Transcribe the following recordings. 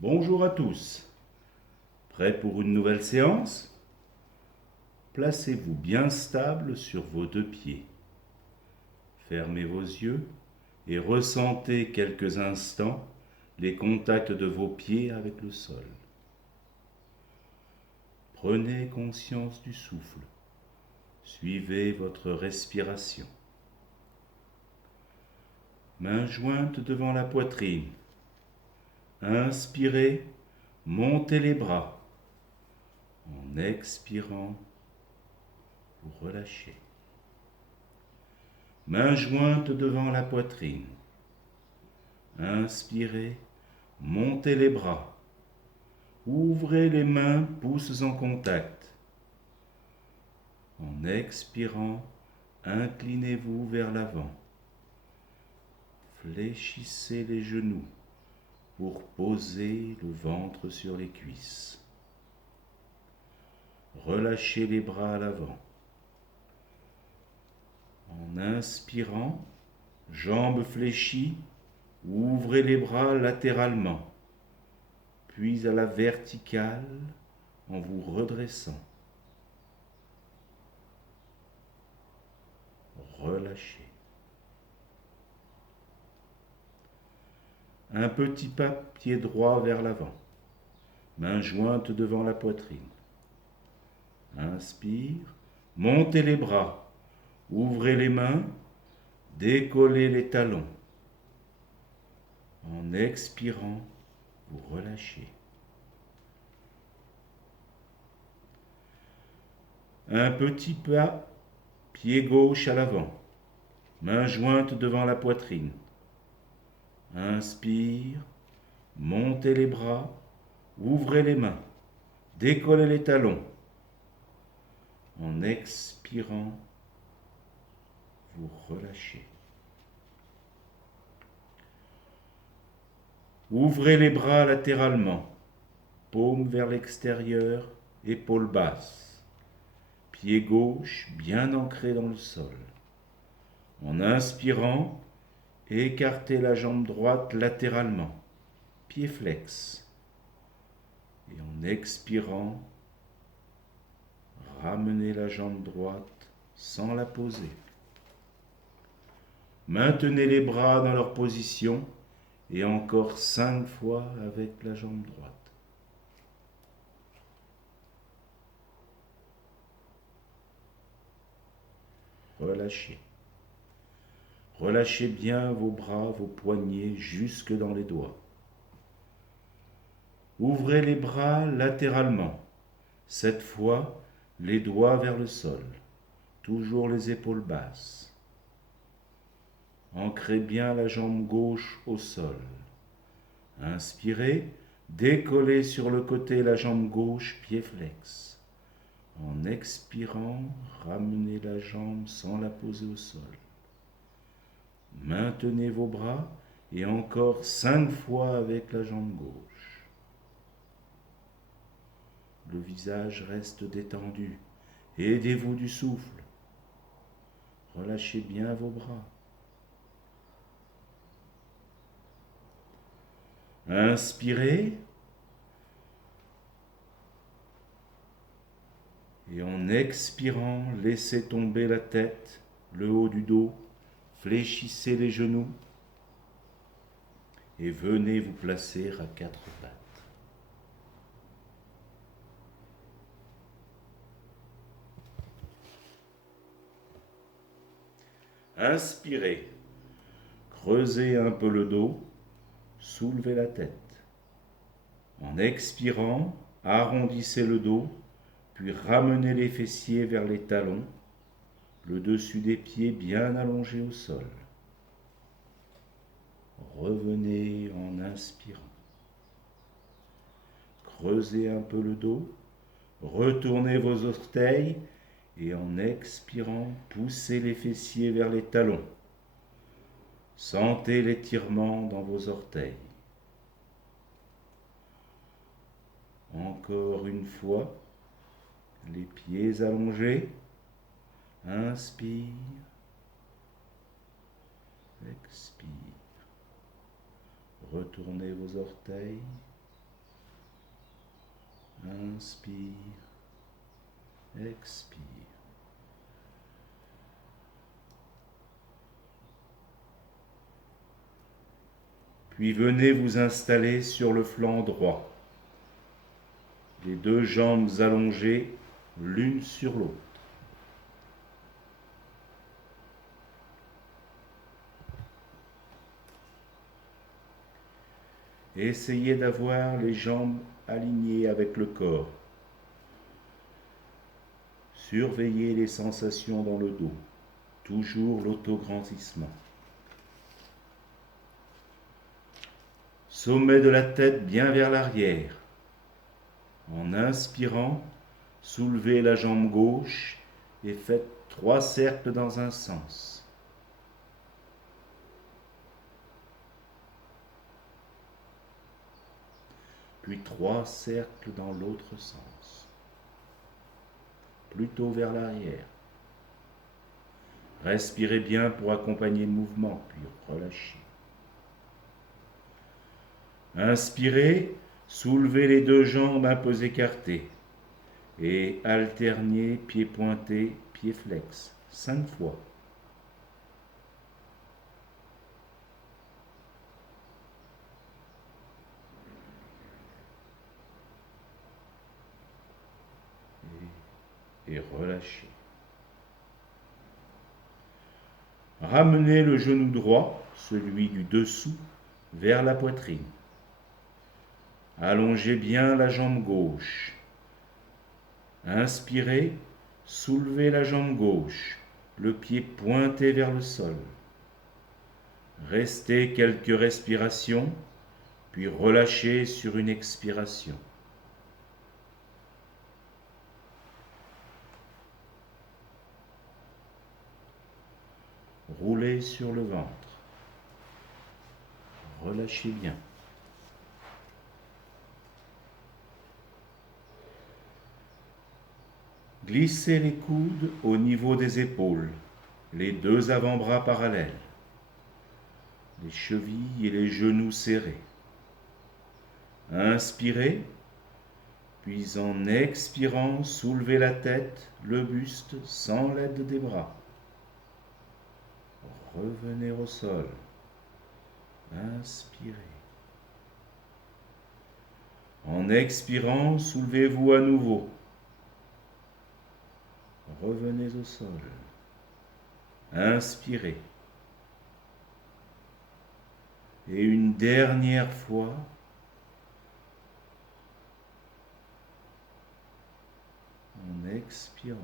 Bonjour à tous. Prêts pour une nouvelle séance? Placez-vous bien stable sur vos deux pieds. Fermez vos yeux et ressentez quelques instants les contacts de vos pieds avec le sol. Prenez conscience du souffle. Suivez votre respiration. Mains jointes devant la poitrine. Inspirez, montez les bras. En expirant, vous relâchez. Mains jointes devant la poitrine. Inspirez, montez les bras. Ouvrez les mains, pouces en contact. En expirant, inclinez-vous vers l'avant. Fléchissez les genoux pour poser le ventre sur les cuisses. Relâchez les bras à l'avant. En inspirant, jambes fléchies, ouvrez les bras latéralement, puis à la verticale en vous redressant. Relâchez. Un petit pas pied droit vers l'avant, mains jointes devant la poitrine. Inspire, montez les bras, ouvrez les mains, décollez les talons. En expirant, vous relâchez. Un petit pas, pied gauche à l'avant, mains jointes devant la poitrine. Inspire, montez les bras, ouvrez les mains, décollez les talons. En expirant, vous relâchez. Ouvrez les bras latéralement, paume vers l'extérieur, épaules basses. Pied gauche bien ancré dans le sol. En inspirant, écartez la jambe droite latéralement, pied flex. Et en expirant, ramenez la jambe droite sans la poser. Maintenez les bras dans leur position et encore 5 fois avec la jambe droite. Relâchez. Relâchez bien vos bras, vos poignets jusque dans les doigts. Ouvrez les bras latéralement. Cette fois, les doigts vers le sol. Toujours les épaules basses. Ancrez bien la jambe gauche au sol. Inspirez, décollez sur le côté la jambe gauche, pied flex. En expirant, ramenez la jambe sans la poser au sol. Maintenez vos bras et encore 5 fois avec la jambe gauche. Le visage reste détendu. Aidez-vous du souffle. Relâchez bien vos bras. Inspirez. Et en expirant, laissez tomber la tête, le haut du dos. Fléchissez les genoux. Et venez vous placer à 4 pattes. Inspirez. Creusez un peu le dos. Soulevez la tête. En expirant, arrondissez le dos, puis ramenez les fessiers vers les talons, le dessus des pieds bien allongé au sol. Revenez en inspirant. Creusez un peu le dos, retournez vos orteils et en expirant, poussez les fessiers vers les talons. Sentez l'étirement dans vos orteils. Encore une fois, les pieds allongés. Inspire, expire. Retournez vos orteils, Inspire, expire. Puis venez vous installer sur le flanc droit, les deux jambes allongées l'une sur l'autre. Essayez d'avoir les jambes alignées avec le corps. Surveillez les sensations dans le dos, toujours l'autograndissement. Sommet de la tête bien vers l'arrière. En inspirant, soulevez la jambe gauche et faites 3 cercles dans un sens. Puis 3 cercles dans l'autre sens, plutôt vers l'arrière. Respirez bien pour accompagner le mouvement, puis relâchez. Inspirez, soulevez les deux jambes un peu écartées et alternez pieds pointés, pieds flex, 5 fois. Et relâchez. Ramenez le genou droit, celui du dessous, vers la poitrine. Allongez bien la jambe gauche. Inspirez, soulevez la jambe gauche, le pied pointé vers le sol. Restez quelques respirations, puis relâchez sur une expiration. Roulez sur le ventre. Relâchez bien. Glissez les coudes au niveau des épaules, les deux avant-bras parallèles, les chevilles et les genoux serrés. Inspirez, puis en expirant, soulevez la tête, le buste sans l'aide des bras. Revenez au sol. Inspirez. En expirant, soulevez-vous à nouveau. Revenez au sol. Inspirez. Et une dernière fois, en expirant.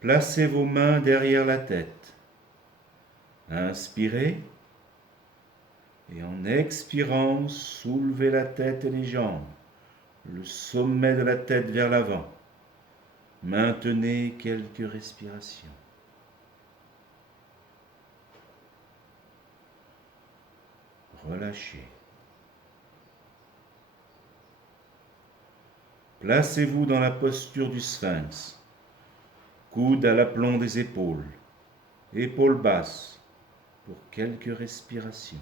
Placez vos mains derrière la tête. Inspirez. Et en expirant, soulevez la tête et les jambes, le sommet de la tête vers l'avant. Maintenez quelques respirations. Relâchez. Placez-vous dans la posture du sphinx. Coude à l'aplomb des épaules, épaules basses, pour quelques respirations.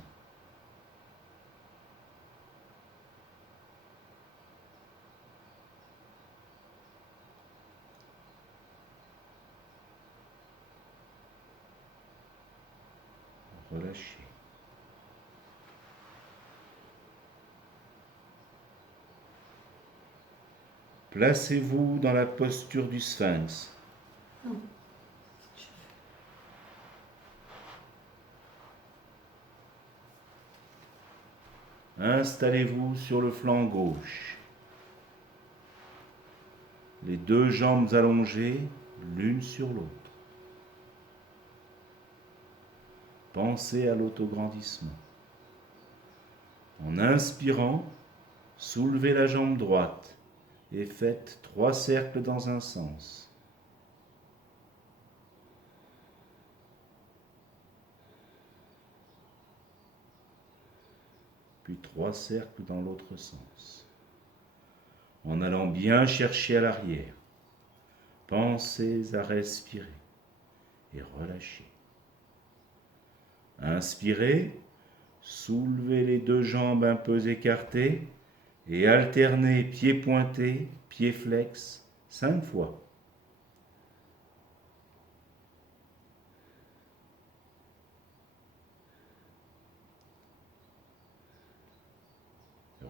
Relâchez. Placez-vous dans la posture du sphinx. Installez-vous sur le flanc gauche. Les deux jambes allongées l'une sur l'autre. Pensez à l'autograndissement. En inspirant, soulevez la jambe droite et faites 3 cercles dans un sens. Puis 3 cercles dans l'autre sens. En allant bien chercher à l'arrière, pensez à respirer et relâcher. Inspirez, soulevez les deux jambes un peu écartées et alternez pieds pointés, pieds flex 5 fois.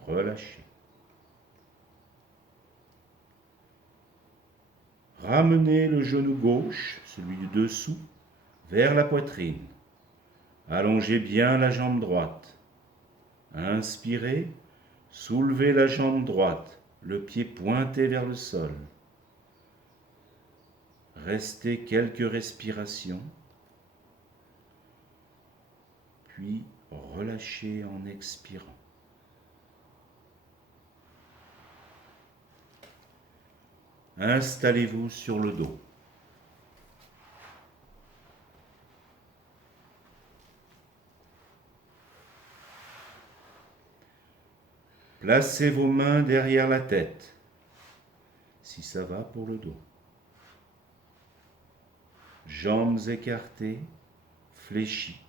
Relâchez. Ramenez le genou gauche, celui du dessous, vers la poitrine. Allongez bien la jambe droite. Inspirez, soulevez la jambe droite, le pied pointé vers le sol. Restez quelques respirations, puis relâchez en expirant. Installez-vous sur le dos. Placez vos mains derrière la tête, si ça va pour le dos. Jambes écartées, fléchies.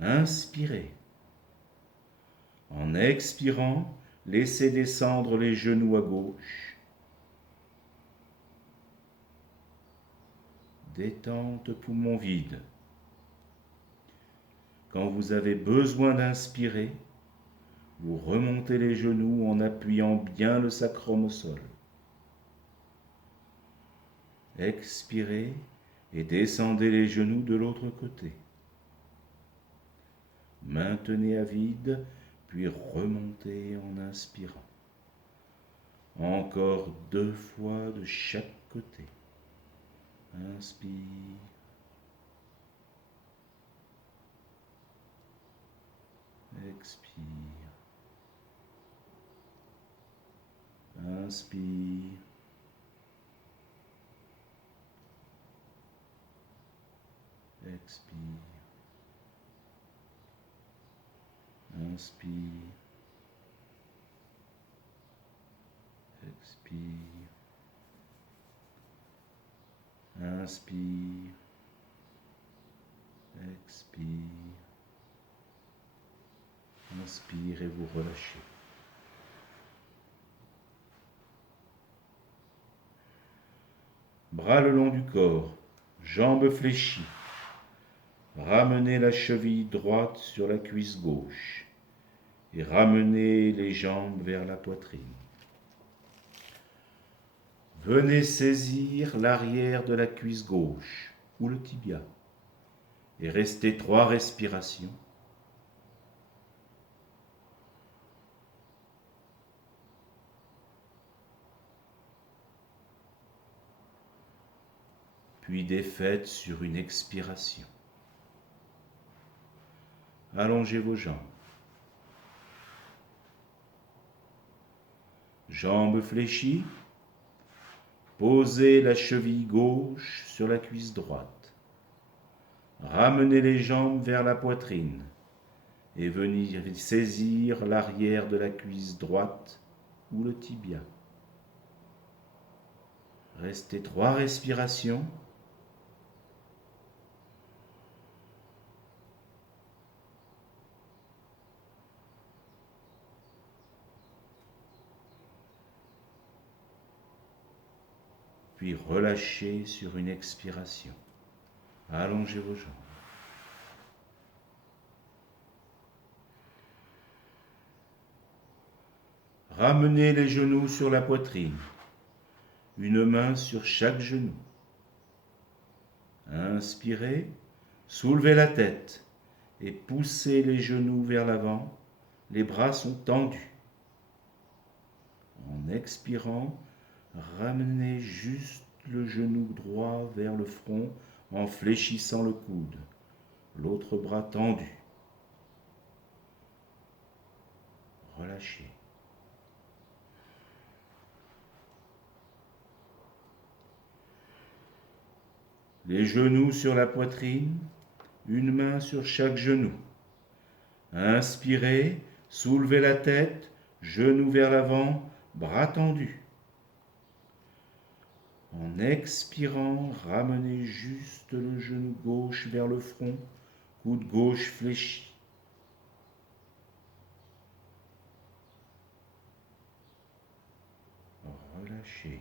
Inspirez. En expirant, laissez descendre les genoux à gauche. Détente poumon vide. Quand vous avez besoin d'inspirer, vous remontez les genoux en appuyant bien le sacrum au sol. Expirez et descendez les genoux de l'autre côté. Maintenez à vide, puis remontez en inspirant. Encore 2 fois de chaque côté. Inspire. Expire. Inspire. Expire. Inspire. Expire. Inspire. Expire. Inspire et vous relâchez. Bras le long du corps, jambes fléchies. Ramenez la cheville droite sur la cuisse gauche et ramenez les jambes vers la poitrine. Venez saisir l'arrière de la cuisse gauche ou le tibia et restez 3 respirations. Puis défaites sur une expiration. Allongez vos jambes. Jambes fléchies. Posez la cheville gauche sur la cuisse droite. Ramenez les jambes vers la poitrine et venez saisir l'arrière de la cuisse droite ou le tibia. Restez 3 respirations. Puis relâchez sur une expiration. Allongez vos jambes. Ramenez les genoux sur la poitrine, une main sur chaque genou. Inspirez, soulevez la tête et poussez les genoux vers l'avant. Les bras sont tendus. En expirant, ramenez juste le genou droit vers le front en fléchissant le coude, l'autre bras tendu. Relâchez. Les genoux sur la poitrine, une main sur chaque genou. Inspirez, soulevez la tête, genoux vers l'avant, bras tendus. En expirant, ramenez juste le genou gauche vers le front, coude gauche fléchi. Relâchez.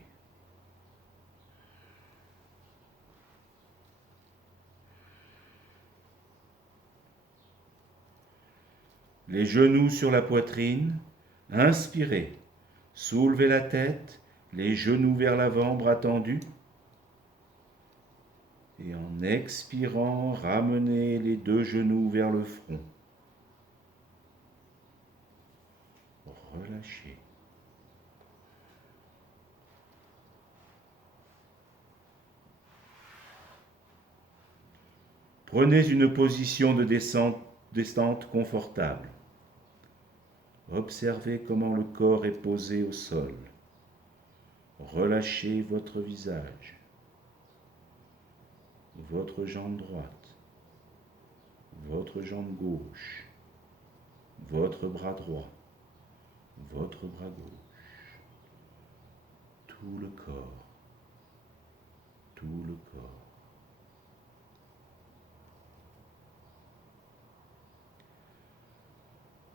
Les genoux sur la poitrine. Inspirez. Soulevez la tête, les genoux vers l'avant, bras tendus. Et en expirant, ramenez les deux genoux vers le front. Relâchez. Prenez une position de descente confortable. Observez comment le corps est posé au sol. Relâchez votre visage, votre jambe droite, votre jambe gauche, votre bras droit, votre bras gauche, tout le corps, tout le corps.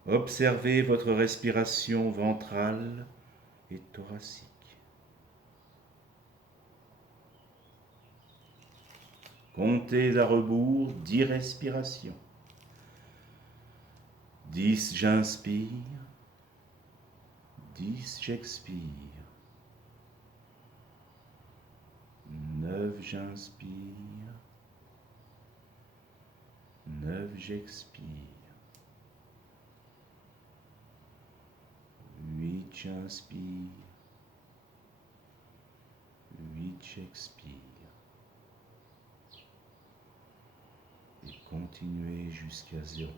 Observez votre respiration ventrale et thoracique. Comptez à rebours 10 respirations. 10 j'inspire, 10 j'expire. 9 j'inspire, 9 j'expire. 8 j'inspire, 8 j'expire. Et continuez jusqu'à 0.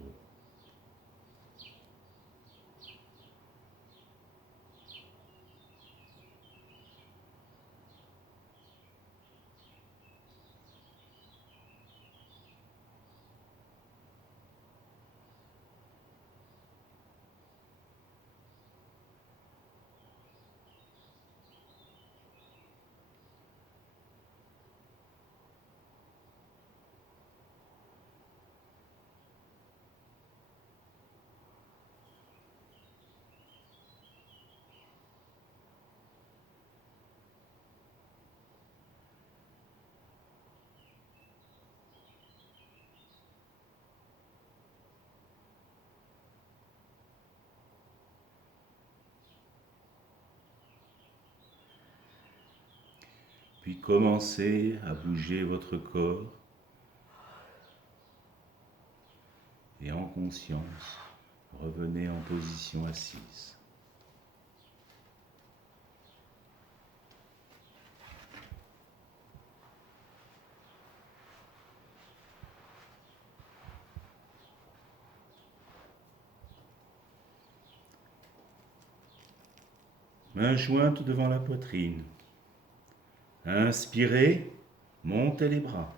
Puis commencez à bouger votre corps et en conscience, revenez en position assise. Mains jointes devant la poitrine. Inspirez, montez les bras.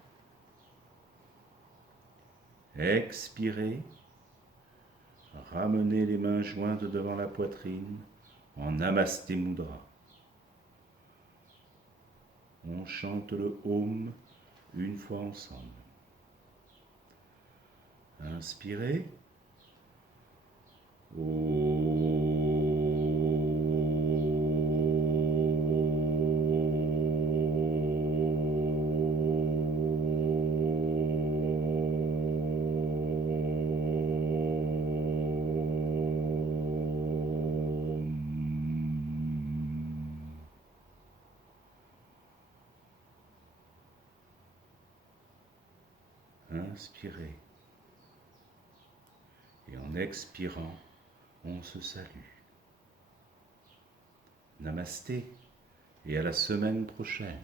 Expirez, ramenez les mains jointes devant la poitrine en Namasté Mudra. On chante le Om une fois ensemble. Inspirez. Inspirez. Et en expirant, on se salue. Namasté et à la semaine prochaine.